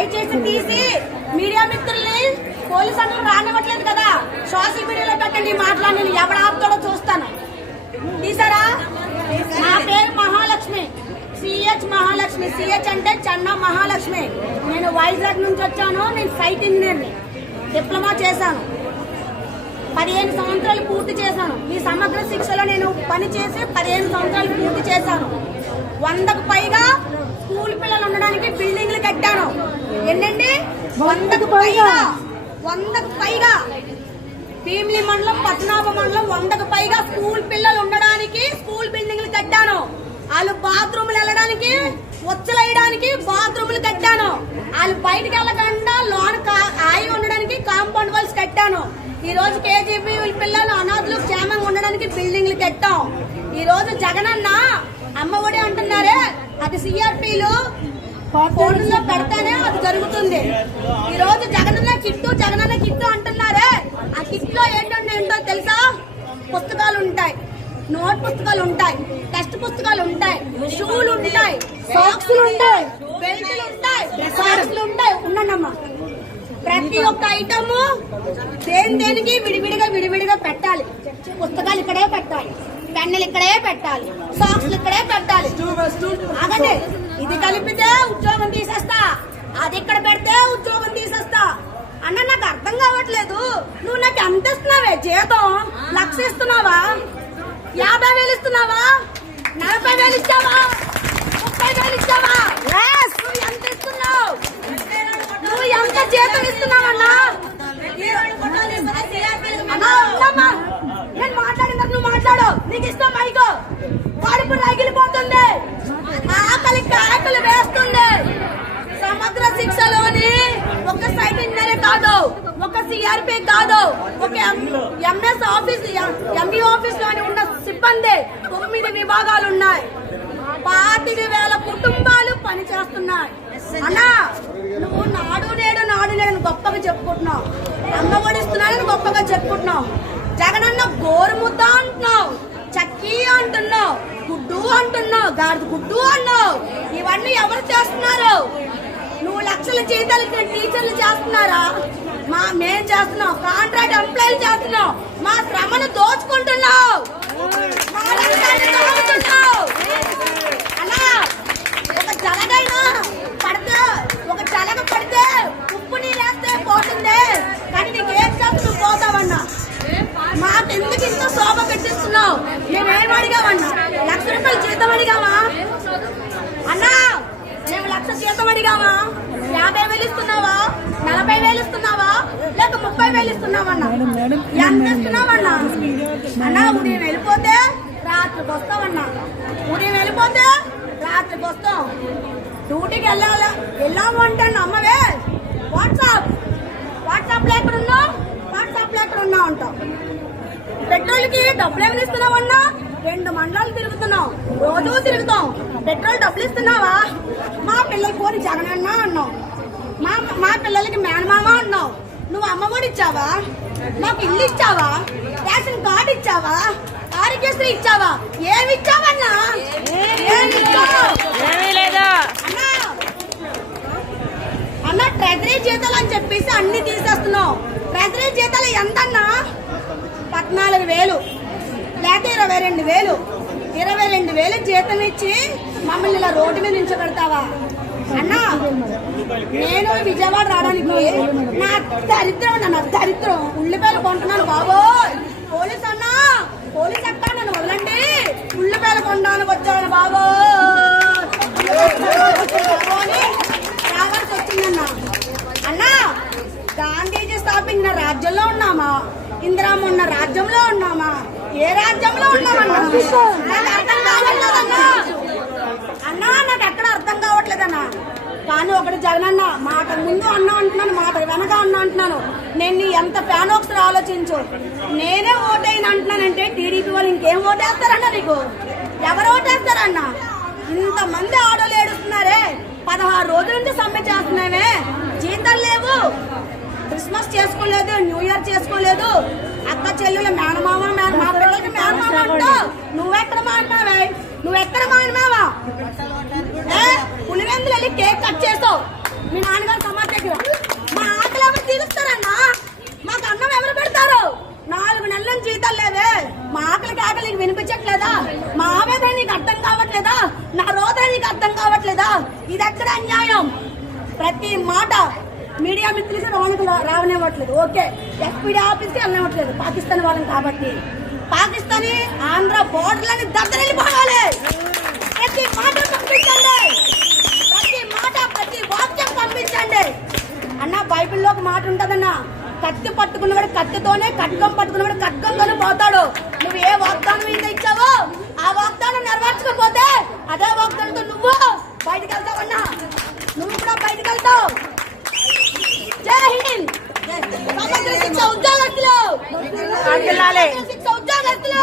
దయచేసి తీసి మీడియా మిత్రుల్ని పోలీసు అన్నలు రానివ్వట్లేదు కదా, సోషల్ మీడియాలో పెట్టండి. మాట్లాడి ఎవడు ఆపుతాడో చూస్తాను. తీసారా? నా పేరు మహాలక్ష్మి, సిహెచ్ మహాలక్ష్మి. సిహెచ్ అంటే చెన్నా మహాలక్ష్మి. నేను వైజాగ్ నుంచి వచ్చాను. నేను సైట్ ఇంజనీర్ని, డిప్లొమా చేశాను. 15 సంవత్సరాలు పూర్తి చేశాను. ఈ సమగ్ర శిక్షలో నేను పని చేసి 15 సంవత్సరాలు పూర్తి చేశాను. 100కు పైగా స్కూల్ పిల్లలు ఉండడానికి బిల్డింగ్లు కట్టాను. ఎన్నండి? 100కు పైగా భీమిలి మండలం, పద్మనాభ మండలం 100కు పైగా స్కూల్ పిల్లలు ఉండడానికి స్కూల్ బిల్డింగ్లు కట్టాను. వాళ్ళు బాత్రూములు వెళ్ళడానికి, వచ్చలేయడానికి బాత్రూములు కట్టాను. వాళ్ళు బయటకు వెళ్ళకుండా లోన్ ఆయి ఉండడానికి కాంపౌండ్ వాల్స్ కట్టాను. ఈ రోజు కేజీబీ పిల్లలు అనాథులు క్షేమంగా ఉండడానికి బిల్డింగ్లు కట్టాం. ఈ రోజు జగనన్న అమ్మఒడి అంటున్నారే, అది సిఆర్పీలు ఫోన్లో పెడతానే అది జరుగుతుంది. ఈ రోజు జగనన్న కిట్టు అంటున్నారే, ఆ కిట్ లో ఏంటో తెలుసా? పుస్తకాలు ఉంటాయి, నోట్ పుస్తకాలు ఉంటాయి, టెక్స్ట్ పుస్తకాలు ఉంటాయి, షూలు ఉంటాయి, సాక్స్లు ఉంటాయి, బెల్ట్లు ఉంటాయి, సాక్స్లు ఉంటాయి. ఉన్నానమ్మా, ప్రతి ఒక్క ఐటమ్ దేనికి విడివిడిగా పెట్టాలి. పుస్తకాలు ఇక్కడే పెట్టాలి, పెన్నులు ఇక్కడే పెట్టాలి, సాక్స్లు ఇక్కడే పెట్టాలి. అదే ఇది కలిపితే ఉద్యోగం తీసేస్తా, అది ఇక్కడ పెడితే ఉద్యోగం తీసేస్తా అన్న. నాకు అర్థం కావట్లేదు. నువ్వు నాకు ఎంత ఇస్తున్నావే జీతం? 1,00,000 ఇస్తున్నావా? 50,000 ఇస్తున్నావా? 40,000 ఇచ్చావా? 30,000 ఇచ్చావా? నువ్వు ఎంత ఇస్తున్నావు? నువ్వు ఎంత జీతం ఇస్తున్నావన్నా? నేను మాట్లాడిన నువ్వు మాట్లాడు. నీకు ఇష్టం మైకో కడుపు రగిలిపోతుంది, ఆకలి కేకలు వేస్తుంది. సమగ్ర శిక్షలోని ఒక సైట్ ఇంజనీర్ కాదు, ఒక సిఆర్పీ కాదు, ఒక ఎంఎస్ ఆఫీస్, ఎంఈ ఆఫీస్ లోని ఉన్న సిబ్బంది 9 విభాగాలు ఉన్నాయి. 25,000 కుటుంబాలు పని చేస్తున్నాయి. అన్నా, నువ్వు నాడు నేడు గొప్పగా చెప్పుకుంటున్నావు, అమ్మ ఒడిస్తున్నానని గొప్పగా చెప్పుకుంటున్నావు. జగనన్న గోరుముద్ద అంటున్నావు, చక్కీ అంటున్నావు, గుడ్డు అంటున్నావు, గాడిద గుడ్డు అన్నావు. ఇవన్నీ ఎవరు చేస్తున్నారు? నువ్వు లక్షల జీతాలు టీచర్లు చేస్తున్నారా? మేం చేస్తున్నావు, కాంట్రాక్ట్ ఎంప్లాయీలు చేస్తున్నావు. మా శ్రమను దోచుకుంటున్నావు. అన్నా, ఒక జలగైనా పడితే, ఒక జలగ పడితే ఉప్పు నీళ్ళేస్తే పోతుంది, కానీ నీకు ఏం చేస్తూ పోతావన్నా? మాకెందుకు ఇంత శోభ పెట్టిస్తున్నావు? మేమేం అడిగామన్నా? 1,00,000 రూపాయలు జీతం అడిగామా అన్నా? మేము 1,00,000 జీతం అడిగామా? 50,000 ఇస్తున్నావా? 40,000 ఇస్తున్నావా? లేక 30,000 ఇస్తున్నావన్నా? ఎంత ఇస్తున్నావన్నా? అన్నా, ఉదయం వెళ్ళిపోతే రాత్రికి వస్తామన్నా. ఉదయం వెళ్ళిపోతే రాత్రికి వస్తాం. డ్యూటీకి వెళ్ళాము అంటే అమ్మవే వాట్సాప్ లో ఎక్కడ ఉన్నావు అంటావు. పెట్రోల్కి డబ్బులు ఏమైనా ఇస్తున్నావన్నా? 2 మండలాలు తిరుగుతున్నావు, రోజు తిరుగుతాం. పెట్రోల్ డబ్బులు ఇస్తున్నావా? మా పిల్లల పోని జగనన్న అన్నావు, మా పిల్లలకి మేనమామ అన్నావు. నువ్వు అమ్మఒడి ఇచ్చావా? మాకు ఇల్లు ఇచ్చావా? రేషన్ కార్డు ఇచ్చావా? ఆరోగ్యశ్రీ ఇచ్చావా? ఏమి ఇచ్చావన్నా? అన్నా, ట్రెజరీ జీతాలు అని చెప్పేసి అన్ని తీసేస్తున్నావు. ట్రెజరీ జీతాలు ఎంతన్నా? 14,000 లేక 22,000. 22,000 జీతం ఇచ్చి మమ్మల్ని ఇలా రోడ్డు మీద నిల్చోబెడతావా అన్నా? నేను విజయవాడ రావడానికి నా దరిద్రం ఉల్లిపాయలు కొంటున్నాను బాబోయ్. పోలీస్ అన్నా, పోలీస్ అక్క నన్ను వదలండి, ఉల్లిపాయలు కొనడానికి వచ్చాను బాబోయ్ రావాల్సి వచ్చిందన్నా. అన్నా, గాంధీజీ స్థాపించిన రాజ్యంలో ఉన్నామా? ఇందిరామ్మ ఉన్న రాజ్యంలో ఉన్నామా? ఏ రాజ్యంలో ఉన్నామన్నా? నాకు అర్థం కావట్లేదన్నా. అన్నా, నాకు ఎక్కడ అర్థం కావట్లేదన్నా. కానీ ఒకటి జగనన్న, మాట ముందు అన్నా అంటున్నాను, మాట వెనక అన్నా అంటున్నాను. నేను ఎంత ఫ్యాన్ ఒకసారి ఆలోచించు. నేనే ఓటైన అంటున్నానంటే టీడీపీ వాళ్ళు ఇంకేం ఓటేస్తారన్నా? నీకు ఎవరు ఓటేస్తారన్నా? ఇంతమంది ఆడోళ్ళు ఏడుస్తున్నారే, 16 రోజుల నుంచి సమ్మె చేస్తున్నామే, జీతాలు లేవు, క్రిస్మస్ చేసుకోలేదు, న్యూ ఇయర్ చేసుకోలేదు. అక్క చెల్లెలు మేనమామ, మా పిల్లలకి మేనమామ అంటావు. నువ్వెక్కడ మాట్లావే? నువ్వెక్కడ మాట్లావా? పులివెందులు వెళ్ళి కేక్ కట్ చేస్తావు, మీ నాన్నగారు సమాధి దగ్గర మా ఆకలి ఎవరు తీరుస్తారన్నా? మాకు అన్నం ఎవరు పెడతారు? 4 నెలల జీతాలు లేవే. మా ఆకలి నీకు వినిపించట్లేదా? మా ఆవేదన నీకు అర్థం కావట్లేదా? నా రోదన నీకు అర్థం కావట్లేదా? ఇది ఎక్కడ అన్యాయం? ప్రతి మాట మీడియా మిత్రులకి రావనివ్వట్లేదు. ఓకే, ఎస్పీడీ ఆఫీస్కి వెళ్ళనివ్వట్లేదు, పాకిస్తాన్ వాళ్ళని కాబట్టి. పాకిస్తానీ ఆంధ్ర బోర్డర్లని దద్దరిల్లిపోవాలి. ప్రతి మాట పంపించండి, ప్రతి వాక్యం పంపించండి అన్న. బైబిల్లో ఒక మాట ఉంటదన్నా, కత్తి పట్టుకున్నవాడు కత్తితోనే, ఖడ్గం పట్టుకున్నవాడు ఖడ్గంతోనే పోతాడు. నువ్వు ఏ వాగ్దానం మీద ఇచ్చావో ఆ వాగ్దానం నెరవేర్చకపోతే అదే వాగ్దానంతో నువ్వు బయటకు వెళ్తావన్నా. నువ్వు కూడా బయటకు వెళ్తావు. జై హింద్. సమగ్ర శిక్ష ఉద్యోగస్తులు, సమగ్ర శిక్ష ఉద్యోగస్తులు.